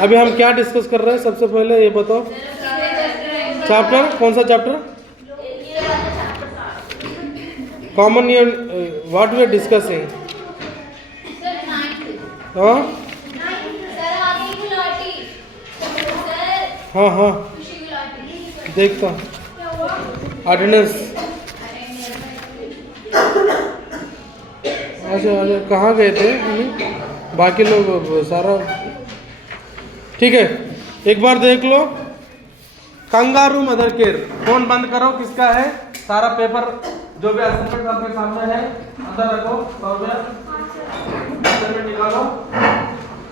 अभी हम क्या डिस्कस कर रहे हैं? सबसे पहले ये बताओ, चैप्टर कौन सा chapter? Common unit what we are discussing? हाँ हाँ हाँ देखता अटेंडेंस। अच्छा अच्छा, कहाँ गए थे बाकी लोग सारा? ठीक है, एक बार देख लो। कंगारू मदर केयर, फोन बंद करो, किसका है? सारा पेपर जो भी असाइनमेंट आपके सामने है अंदर रखो, असाइनमेंट निकालो।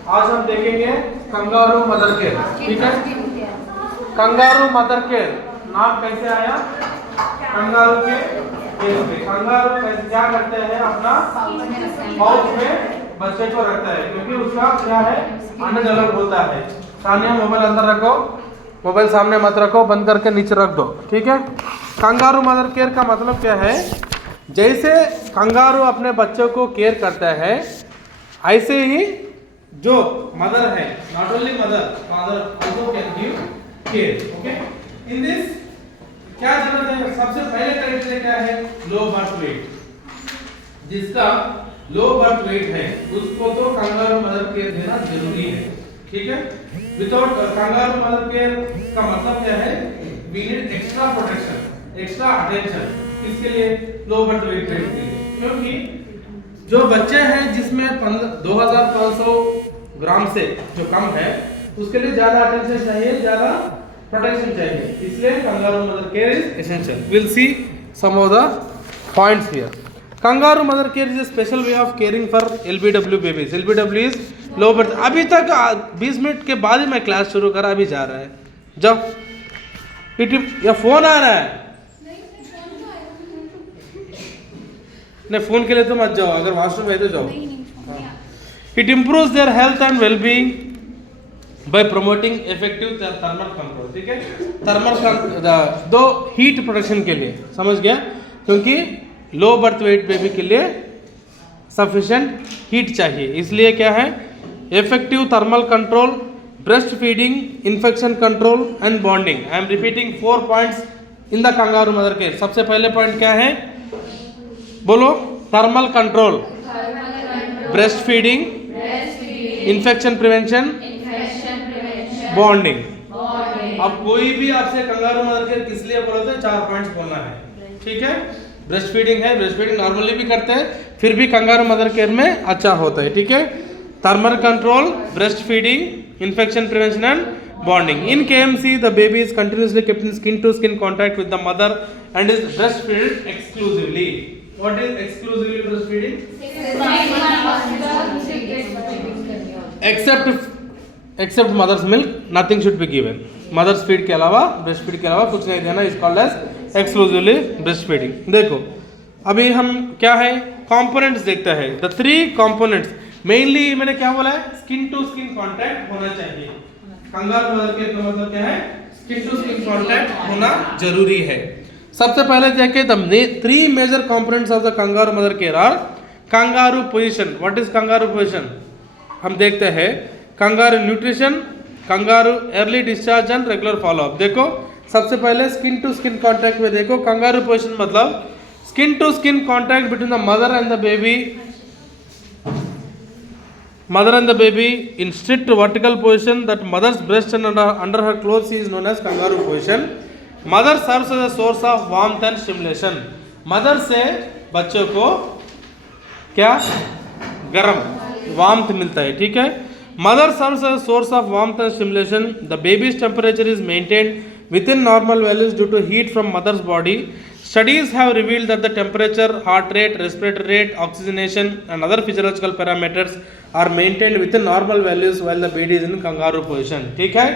आज हम देखेंगे कंगारू मदर केयर, ठीक है? कंगारू मदर केयर नाम कैसे आया? कंगारू के केस में कंगारू क्या करते हैं? अपना पाउच में बच्चे को रखता है, क्योंकि उसका क्या है, अन्न अलग होता है। सानिया मोबाइल अंदर रखो, मोबाइल सामने मत रखो, बंद करके नीचे रख दो, ठीक है? कंगारू मदर केयर का मतलब क्या है? जैसे कंगारू अपने बच्चों को केयर करता है, ऐसे ही जो मदर है, not only mother, father also can give care, okay? In this क्या जरूरत है? सबसे पहले क्राइटेरिया क्या है? Low birth weight. जिसका लो बर्थ वेट है उसको तो कंगारू मदर केयर देना जरूरी है, ठीक है? विदाउट कंगारू मदर केयर का मतलब क्या है? We need extra protection, extra attention. किसके लिए? लो बर्थ वेट के लिए। क्योंकि जो बच्चे हैं जिसमें 2500 ग्राम से जो कम है, उसके लिए ज्यादा अटेंशन चाहिए, ज्यादा प्रोटेक्शन चाहिए, इसलिए kangaroo mother care is essential. Will see some of the points here. Kangaroo mother care is a special way of caring for LBW babies. LBW is low birth. अभी तक 20 मिनट के बाद ही मैं class शुरू करा, अभी जा रहा है, जाओ। या फोन आ रहा है? नहीं, फोन के लिए तो मत जाओ, अगर वॉशरूम है तो जाओ। It improves their health and wellbeing by promoting effective thermal control, ठीक है? थर्मल दो हीट प्रोटेक्शन के लिए, समझ गया? क्योंकि लो बर्थ वेट बेबी के लिए सफिशिएंट हीट चाहिए, इसलिए क्या है? Effective thermal control, breast feeding, infection control and bonding. I am repeating 4 points in the kangaroo mother care. सबसे पहले पॉइंट क्या है? बोलो। Thermal control, breast feeding, infection prevention, bonding. अब कोई भी आपसे कंगारू मदर केयर किस लिए बोलते हैं? 4 पॉइंट्स बोलना है, ठीक है? ब्रेस्ट फीडिंग है, ब्रेस्ट फीडिंग नॉर्मली भी करते हैं, फिर भी कंगारू मदर केयर में अच्छा होता है, ठीक है? Thermal control, breast feeding, infection prevention and bonding. In KMC the baby is continuously kept in skin to skin contact with the mother and is breastfed exclusively. What is exclusively breastfeeding? Except mother's milk nothing should be given. Mother's feed के अलावा, breast feed के अलावा कुछ नहीं देना, is called as exclusively breast feeding. देखो अभी हम क्या है, कंपोनेंट्स देखते हैं। द 3 कंपोनेंट्स मेनली मैंने क्या बोला है? स्किन टू स्किन कांटेक्ट होना चाहिए। कंगारू मदर केयर का मतलब क्या है? स्किन टू स्किन कांटेक्ट होना जरूरी है। सबसे पहले देखें the 3 major components of the kangaroo mother care are kangaroo position. What is kangaroo position? हम देखते हैं kangaroo nutrition, kangaroo early discharge and regular follow up. देखो सबसे पहले स्किन टू स्किन कांटेक्ट में देखो, कंगारू पोजीशन मतलब skin to skin contact between the mother and the baby, mother and the baby in strict vertical position that mother's breast and under her clothes is known as kangaroo position. Mother serves as a source of warmth and stimulation. Mother से बच्चों को क्या? गर्म, warmth मिलता है, ठीक है? Mother serves as a source of warmth and stimulation. The baby's temperature is maintained within normal values due to heat from mother's body. Studies have revealed that the temperature, heart rate, respiratory rate, oxygenation and other physiological parameters are maintained within normal values while the baby is in kangaroo position. ठीक है?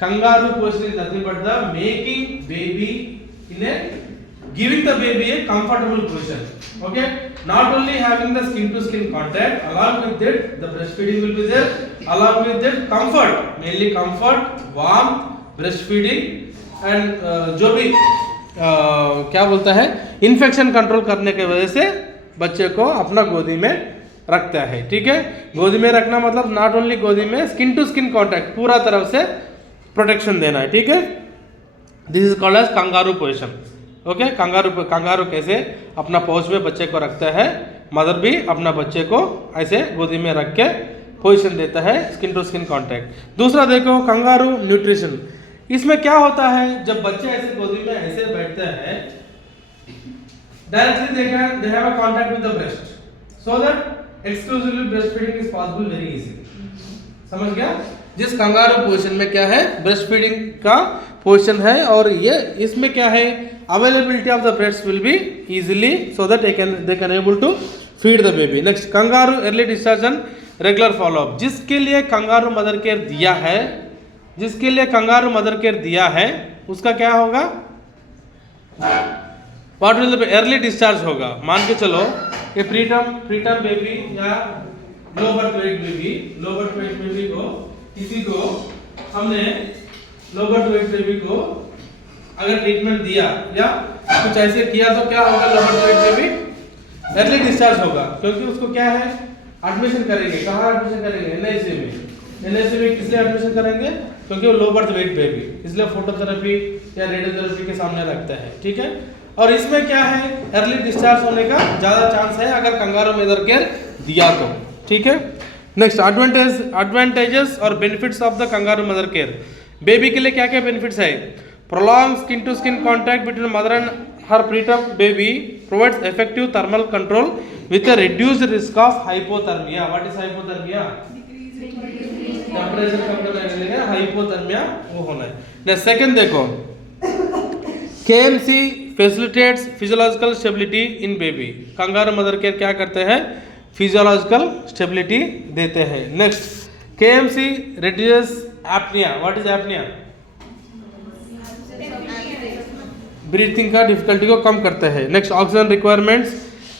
Kangaroo position is nothing but the making baby in a giving the baby a comfortable position. Okay? Not only having the skin to skin contact, along with it the breastfeeding will be there. Along with it comfort, mainly comfort, warmth, breastfeeding and जो भी क्या बोलता है, infection control करने के वजह से बच्चे को अपना गोदी में रखता है, ठीक है। गोदी में रखना मतलब नॉट ओनली गोदी में, स्किन टू स्किन कॉन्टैक्ट, पूरा तरफ से प्रोटेक्शन देना है, ठीक है। This is called as kangaroo position, okay. Kangaroo कैसे अपना पाउच में बच्चे को रखता है, मदर भी अपना बच्चे को ऐसे गोदी में रख के पोजिशन देता है, स्किन टू स्किन कॉन्टैक्ट। दूसरा देखो कंगारू न्यूट्रिशन, इसमें क्या होता है, जब बच्चे ऐसे गोदी में ऐसे बैठते हैं, directly they have a contact with the breast, so that exclusively breastfeeding is possible very easily. समझ गया? जिस कंगारू पोजीशन में क्या है, ब्रेस्ट फीडिंग का पोजीशन है, और ये इसमें क्या है, availability of the breast will be easily, so that they can able to feed the baby. Next kangaroo early discharge and regular follow up, जिसके लिए कंगारू मदर केयर दिया है, जिसके लिए कंगारू मदर केयर दिया है, उसका क्या होगा, what will be early discharge होगा। मान के चलो कि प्रीटर्म बेबी या लो बर्थ वेट बेबी को, किसी को हमने लो बर्थ वेट बेबी को अगर ट्रीटमेंट दिया या कुछ ऐसे किया, तो क्या होगा, low birth weight baby early discharge होगा, क्योंकि उसको क्या है, एडमिशन करेंगे, कहाँ एडमिशन करेंगे, एनआईसीयू में। एनआईसीयू में किस लिए एडमिशन करेंगे, क्योंकि वो लो बर्थ वेट बेबी, इसलिए फोटोथेरेपी या रेडियोथेरेपी के सामने रखता है, ठीक है। और इसमें क्या है, अर्ली डिस्चार्ज होने का ज़्यादा चांस है अगर कंगारू मदर केयर दिया तो, ठीक है। नेक्स्ट एडवांटेजेस और benefits of the kangaroo mother care. Baby के लिए क्या क्या बेनिफिट्स है, prolong skin to skin contact between mother and her preterm baby provides effective thermal control with a reduced risk of hypothermia. What is hypothermia, temperature कम करने के लिए hypothermia वो होना है। सेकंड देखो, KMC facilitates physiological stability in baby, kangaroo mother care क्या करते हैं, फिजियोलॉजिकल स्टेबिलिटी देते हैं। Next KMC reduces apnoea. What is apnoea, breathing का डिफिकल्टी को कम करते हैं। Next oxygen requirements,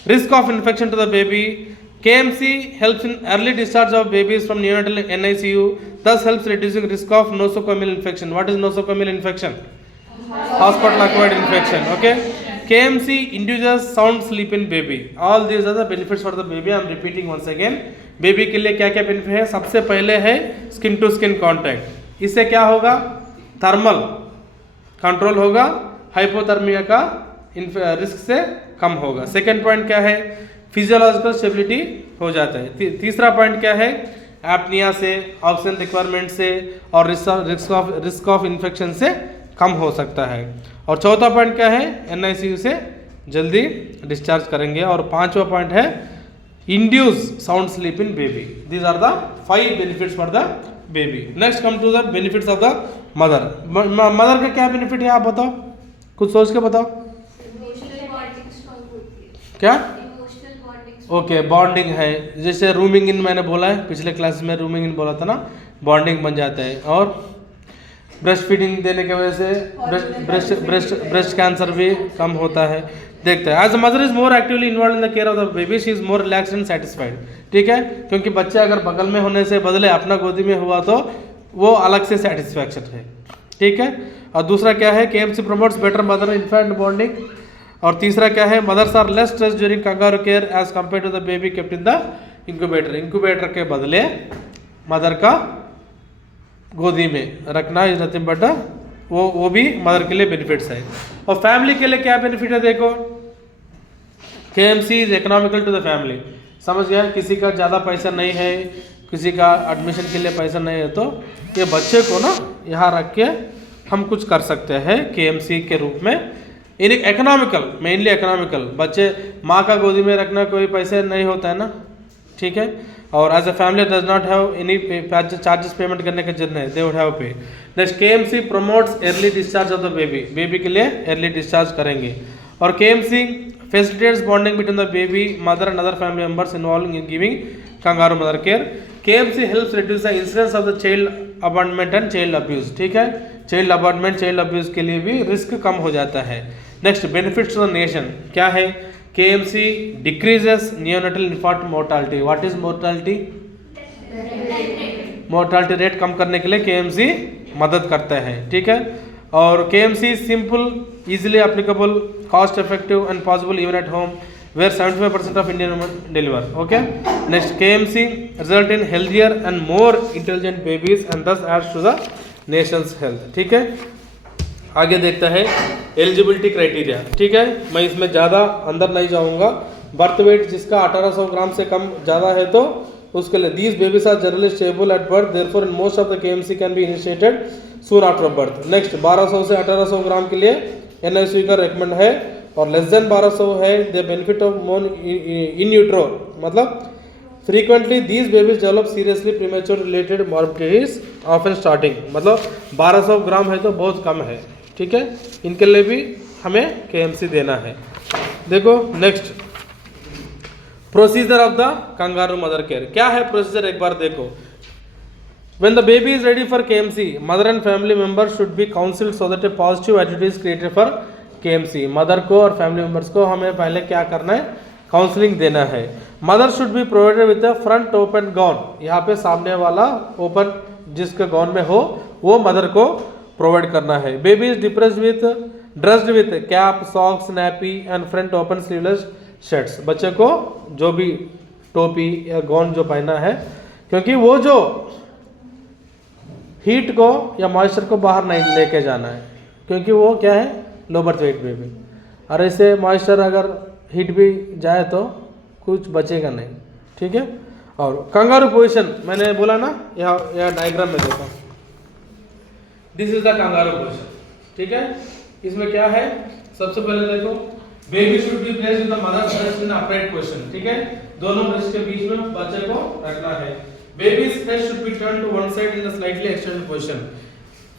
risk of infection to the baby. KMC helps in early discharge of babies from neonatal NICU, thus helps reducing risk of nosocomial infection. What is nosocomial infection? Hospital acquired infection, okay. KMC induces sound sleep in baby. All these are the benefits for the baby. I am repeating once again. Baby के लिए क्या क्या benefit है, सबसे पहले है skin to skin contact, इससे क्या होगा, थर्मल कंट्रोल होगा, हाइपोथर्मिया का रिस्क से कम होगा। सेकेंड पॉइंट क्या है, फिजियोलॉजिकल स्टेबिलिटी हो जाता है। तीसरा पॉइंट क्या है, एपनिया से, ऑक्सीजन रिक्वायरमेंट से और रिस्क ऑफ इन्फेक्शन से कम हो सकता है। और चौथा पॉइंट क्या है, NICU से जल्दी डिस्चार्ज करेंगे। और पांचवा पॉइंट है induce sound sleep in baby. These are the 5 benefits for the baby. Next come to the benefits of the mother. Mother का क्या बेनिफिट है आप बताओ, कुछ सोच के बताओ। क्या, ओके, बॉन्डिंग है, जैसे रूमिंग इन मैंने बोला है, पिछले क्लास में रूमिंग इन बोला था ना, बॉन्डिंग बन जाता है। और ब्रेस्ट फीडिंग देने की वजह से ब्रेस्ट कैंसर भी कम होता है। देखते हैं, as a mother is more actively involve in the care of the baby, she is more relaxed and satisfied, ठीक है, क्योंकि बच्चा अगर बगल में होने से बदले अपना गोदी में हुआ तो वो अलग से सेटिस्फैक्शन है, ठीक है। और दूसरा क्या है, KMC promotes better mother infant bonding. और तीसरा क्या है, mothers are less stress during kangaroo care as compare to the baby kept in the incubator. Incubator के बदले मदर का गोदी में रखना इज नथिंग बट वो भी मदर के लिए बेनिफिट्स है। और फैमिली के लिए क्या बेनिफिट है, देखो KMC is economical to the family. समझ गया, किसी का ज़्यादा पैसा नहीं है, किसी का एडमिशन के लिए पैसा नहीं है, तो ये बच्चे को ना यहाँ रख के हम कुछ कर सकते हैं KMC के रूप में। इन इकोनॉमिकल, मेनली इकोनॉमिकल, बच्चे माँ का गोदी में रखना कोई पैसे नहीं होता है ना, ठीक है। और as a family does not have any charges payment करने का जरूरत नहीं, they would have pay. Next KMC promotes early discharge of the baby, baby के लिए अर्ली डिस्चार्ज करेंगे। और KMC facilitates bonding between the baby, mother and other family members involved in giving kangaroo mother care. KMC helps reduce the incidence of the child abandonment and child abuse, ठीक है। Child अबॉर्टमेंट, child abuse के लिए भी risk कम हो जाता है। Next benefits to the nation क्या है, KMC decreases neonatal infant mortality. What is mortality, mortality rate कम करने के लिए KMC मदद करता है, ठीक है। और KMC simple, easily applicable, cost effective and possible even at home where 75% of Indian women deliver. Okay. Next, KMC result in healthier and more intelligent babies and thus adds to the nation's health. ठीक है, आगे देखता है eligibility criteria. ठीक है, मैं इसमें ज़्यादा अंदर नहीं जाऊँगा. बर्थ वेट जिसका 1800 ग्राम से कम ज़्यादा है तो उसके लिए these babies are generally stable at birth, therefore in most of the KMC can be initiated soon after birth. Next, 1200 से 1800 ग्राम के लिए NICU का रेकमेंड है और लेस देन 1200 है द बेनिफिट ऑफ मोन इन यूट्रो. मतलब frequently these babies develop seriously premature related morbidities often starting. मतलब 1200 ग्राम है तो बहुत कम है. ठीक है, इनके लिए भी हमें KMC देना है. देखो next, procedure of the kangaroo mother care. क्या है प्रोसीजर एक बार देखो. When the baby is ready for KMC, mother and family members should be counseled so that a positive attitude is created for KMC. Mother को और family members को हमें पहले क्या करना है, काउंसलिंग देना है. Mother should be provided with a front open gown. यहाँ पे सामने वाला ओपन जिसके गाउन में हो वो मदर को प्रोवाइड करना है. Baby is dressed with cap, socks, nappy and front open sleeveless shirts. बच्चे को जो भी टोपी या गाउन जो पहना है, क्योंकि वो जो हीट को या मॉइस्चर को बाहर नहीं लेके जाना है, क्योंकि वो क्या है, लो बर्थ वेट बेबी. और ऐसे मॉइस्चर अगर हीट भी जाए तो कुछ बचेगा नहीं. ठीक है. और कंगारू पोजीशन मैंने बोला ना, यह डायग्राम में देखो, this is the kangaroo position. ठीक है, इसमें क्या है, सबसे पहले देखो baby should be placed with the mother's breast in upright position. ठीक है, दोनों ब्रेस्ट के बीच में बच्चे को रखना है. Baby's head should be turned to one side in a slightly extended position.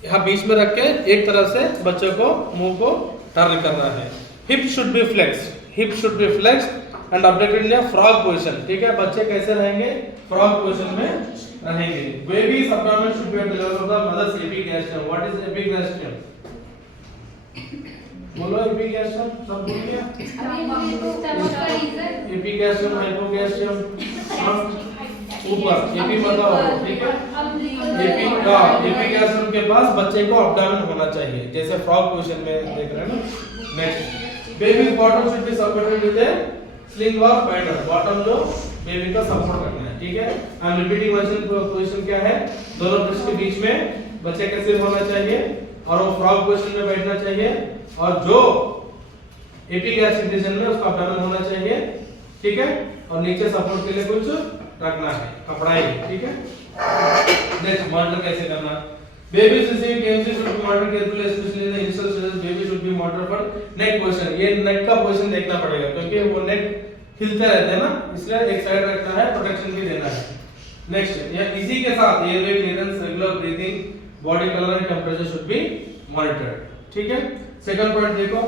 यहाँ बीच में रख के एक तरफ से बच्चे को मुंह को टर्न करना है. Hip should be flexed and updated in a frog position. ठीक है, बच्चे कैसे रहेंगे, frog position में रहेंगे. Baby's abdomen should be at the level of the mother's epigastrium. What is epigastrium? बोलो epigastrium, सब बोल दिया. epigastrium, hypogastrium, ऊपर एपी बताओ. ठीक है, एपिगास्ट्रम के पास बच्चे को अब्डोमेन होना चाहिए, जैसे फ्रॉग पोजीशन में देख रहे हैं ना. Next, baby bottom should be supported with A sling और पैडल. बॉटम जो बेबी का सपोर्ट करना है. ठीक है, आई एम रिपीटिंग पोजीशन क्या है, दोनों ब्रेस्ट के बीच में बच्चे का सिर होना चाहिए और वो फ्रॉग पोजीशन में बैठना चाहिए और जो एपिगास्ट्रिक रीजन में उसका अब्डोमेन होना चाहिए. ठीक है, और नीचे सपोर्ट के लिए कुछ रखना है, कपड़ा ही. ठीक है. नेक्स्ट, मॉनिटर कैसे करना. Baby receiving KMC should be monitored carefully specially in the initial stages. Baby should be monitored for neck position. ये नेक का पोजीशन देखना पड़ेगा क्योंकि वो नेक हिलते रहते हैं ना, इसलिए एक साइड रखना है, प्रोटेक्शन भी देना है. नेक्स्ट, ये इसी के साथ airway clearance, regular breathing, body colour and temperature should be monitored. ठीक है. सेकंड पॉइंट देखो,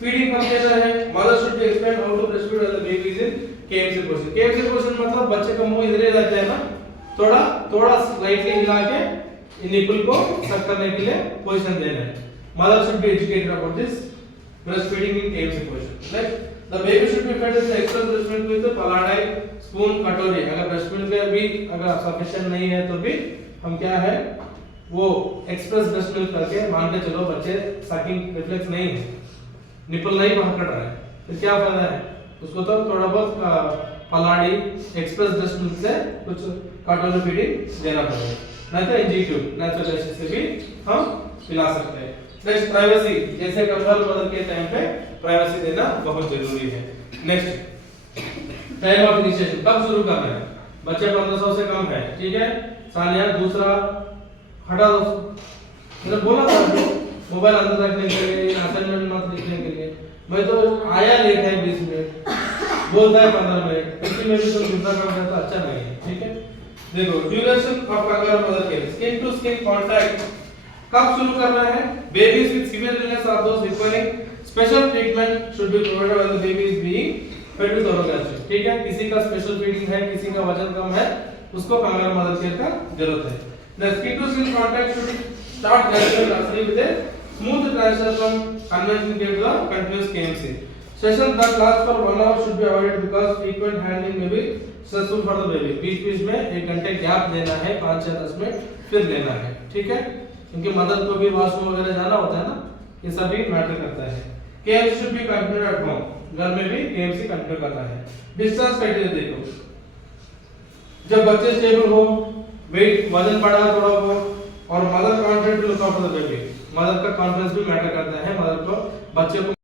फीडिंग कब देना है. Mother should be explain how to breast feed when the baby is in KMC position. KMC position मतलब बच्चे का मुंह इधर ही रहता है ना, थोड़ा स्लाइटली हिला के निपल को सक करने के लिए पोजीशन देना है. Mother should be educated about this breast feeding in KMC position. Next, the baby should be fed with extra breast milk with paladai, spoon, katori. अगर ब्रेस्ट मिल्क भी अगर सफिशिएंट नहीं है तो भी हम क्या है, वो एक्सप्रेस ब्रेस्ट मिल्क करके मान के चलो बच्चे सकिंग रिफ्लेक्स नहीं है, निपल नहीं बाहर कट रहा है, तो क्या फायदा है, उसको तो थोड़ा बहुत पलाड़ी एक्सप्रेस ब्रेस्ट मिल्क से कुछ कटोरी फीडिंग देना पड़ेगा, नहीं तो इंजेक्टिव नेचुरल से भी हम पिला सकते हैं. Next, privacy. जैसे कंगारू मदर के टाइम पे प्राइवेसी देना बहुत जरूरी है. Next, time of initiation. कब शुरू करना है, बच्चे 1500 से कम है. ठीक है, सालिया. दूसरा, हटा दो, मैंने बोला था मोबाइल अंदर रखने के लिए, असाइनमेंट मत लिखने के लिए. मैं तो आया लेट है 20 मिनट, बोलता है 15 मिनट, इसी में भी तो दूसरा काम करता अच्छा नहीं है. ठीक है. देखो, duration of kangaroo mother care. Skin to skin contact कब शुरू करना है. Babies with severe illness are those requiring special treatment should be provided when the baby is being fed with orogastric. ठीक है, किसी का स्पेशल फीडिंग है, किसी का वजन कम है, उसको कंगारू मदर केयर का जरूरत है. The skin to skin contact should start gradually with a smooth transition from conventional care to the continuous KMC. Session that lasts for 1 hour should be avoided because frequent handling may be stressful for the baby. बीच में 1 घंटे gap देना है, 5 या 10 minute फिर लेना है. ठीक है, क्योंकि मदर को भी वॉशरूम वगैरह जाना होता है ना, ये सभी मैटर करता है. KMC should be continued at home. घर में भी केएमसी कंटिन्यू करना है। डिस्टेंस क्राइटेरिया देखो, जब बच्चे स्टेबल हो, वेट वजन बढ़ा थोड़ा बहुत और मदर कॉन्फिडेंट लुक आउट होता है, मदर का कॉन्फिडेंस भी मैटर करता है। मदर को बच्चे को